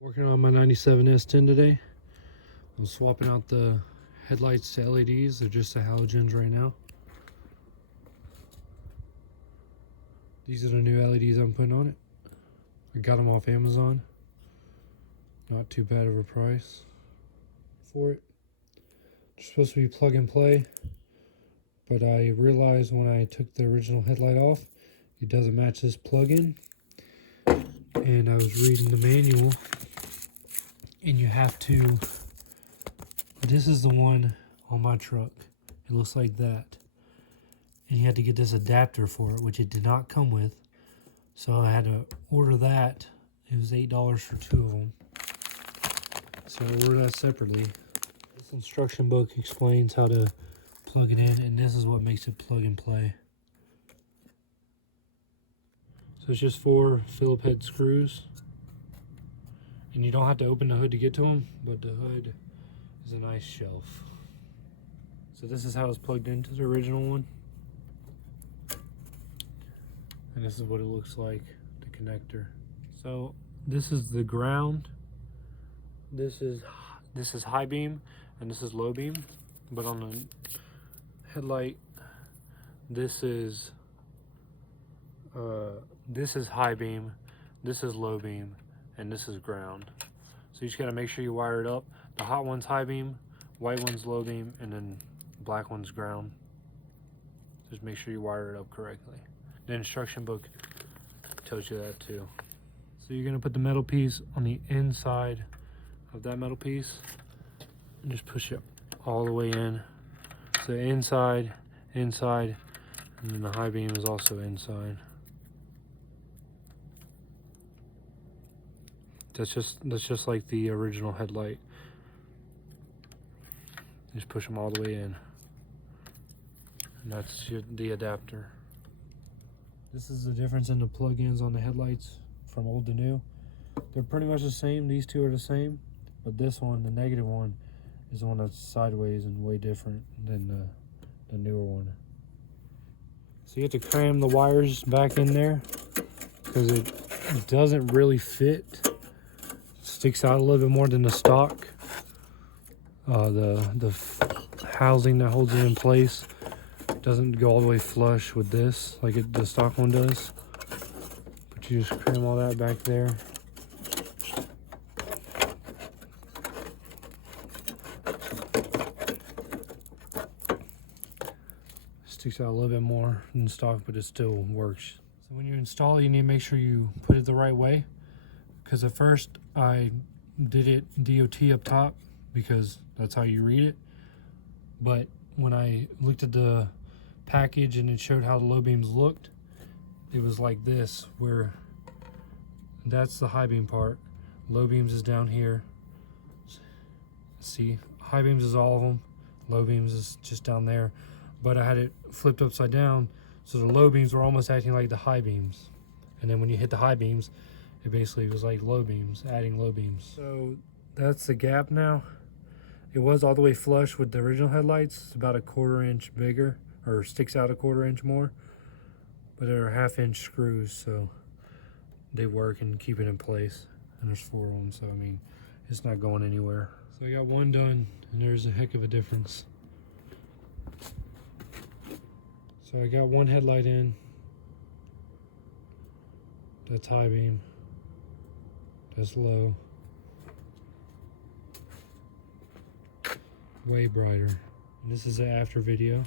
Working on my 97 S10 today. I'm swapping out the headlights to LEDs. They're just the halogens right now. These are the new LEDs I'm putting on it. I got them off Amazon. Not too bad of a price for it. They're supposed to be plug and play, but I realized when I took the original headlight off, it doesn't match this plug-in. And I was reading the manual, and you have to, this is the one on my truck. It looks like that. And you had to get this adapter for it, which it did not come with. So I had to order that. It was $8 for two of them. So I ordered that separately. This instruction book explains how to plug it in, and this is what makes it plug and play. So it's just 4 Phillip head screws. And you don't have to open the hood to get to them, but the hood is a nice shelf. So this is how it's plugged into the original one. And this is what it looks like, the connector. So this is the ground. This is high beam and this is low beam. But on the headlight, this is high beam, this is low beam, and this is ground. So you just gotta make sure you wire it up. The hot one's high beam, white one's low beam, and then black one's ground. Just make sure you wire it up correctly. The instruction book tells you that too. So you're gonna put the metal piece on the inside of that metal piece and just push it all the way in. So inside, and then the high beam is also inside. That's just like the original headlight. Just push them all the way in. And that's the adapter. This is the difference in the plug-ins on the headlights from old to new. They're pretty much the same. These two are the same. But this one, the negative one, is the one that's sideways and way different than the newer one. So you have to cram the wires back in there because it doesn't really fit. It sticks out a little bit more than the stock. The housing that holds it in place doesn't go all the way flush with this like the stock one does. But you just cram all that back there. Sticks out a little bit more than stock, but it still works. So when you install it, you need to make sure you put it the right way. Because at first I did it DOT up top because that's how you read it. But when I looked at the package and it showed how the low beams looked, it was like this, where that's the high beam part. Low beams is down here. See, high beams is all of them. Low beams is just down there. But I had it flipped upside down, so the low beams were almost acting like the high beams. And then when you hit the high beams, it basically was like low beams, adding low beams. So that's the gap now. It was all the way flush with the original headlights. It's about a 1/4 inch bigger, or sticks out a 1/4 inch more. But they're 1/2 inch screws, so they work and keep it in place. And there's 4 of them, so I mean, it's not going anywhere. So I got one done, and there's a heck of a difference. So I got one headlight in. That's high beam. That's low. Way brighter. And this is the after video.